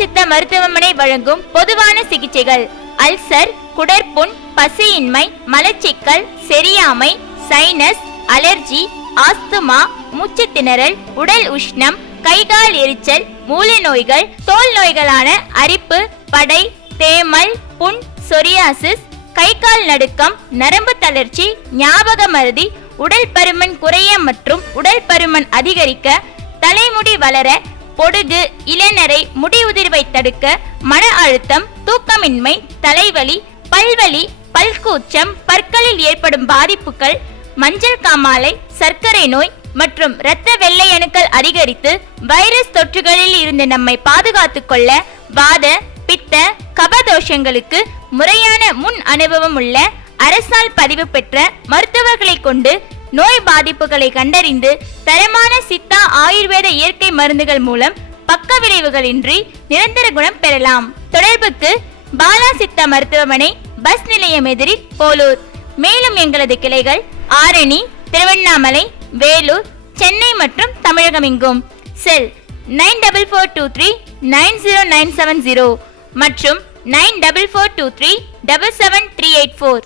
சித்த மருத்துவமனை வழங்கும் பொதுவான சிகிச்சைகள்: அல்சர், குடற்புண், பசியின்மை, மலச்சிக்கல், செரியாமை, சைனஸ், அலர்ஜி, ஆஸ்துமா, மூச்சு திணறல், உடல் உஷ்ணம், கைகால் எரிச்சல், மூல நோய்கள், தோல் நோய்களான அரிப்பு, படை, தேமல், புண், சொரியாசிஸ், கை கால் நடுக்கம், நரம்பு தளர்ச்சி, ஞாபக மறதி, உடல் பருமன் குறைய மற்றும் உடல் பருமன் அதிகரிக்க, தலைமுடி வளர, பொடுகு, இளநரை, முடி உதிர்வை தடுக்க, மன அழுத்தம், தூக்கமின்மை, தலைவலி, பல்வலி, பல்கூச்சம், பற்களில் ஏற்படும் பாதிப்புகள், மஞ்சள் காமாலை, சர்க்கரை நோய் மற்றும் இரத்த வெள்ளை அணுக்கள் அதிகரித்து வைரஸ் தொற்றுகளில் இருந்து நம்மை பாதுகாத்துக் கொள்ள, வாத, பித்த, கபதோஷங்களுக்கு முறையான முன் அனுபவம் உள்ள அரசால் பதிவு பெற்ற மருத்துவர்களை கொண்டு நோய் பாதிப்புகளை கண்டறிந்து தரமான சித்தா ஆயுர்வேத இயற்கை மருந்துகள் மூலம் பக்க விளைவுகளின்றி நிரந்தர குணம் பெறலாம். தொடர்புக்கு பாலா சித்தா மருத்துவமனை, பஸ் நிலையம் எதிரில், போலூர். மேலும் எங்களது கிளைகள் ஆரணி, திருவண்ணாமலை, வேலூர், சென்னை மற்றும் தமிழகம் எங்கும். செல் 9442390970 மற்றும் 9442377384.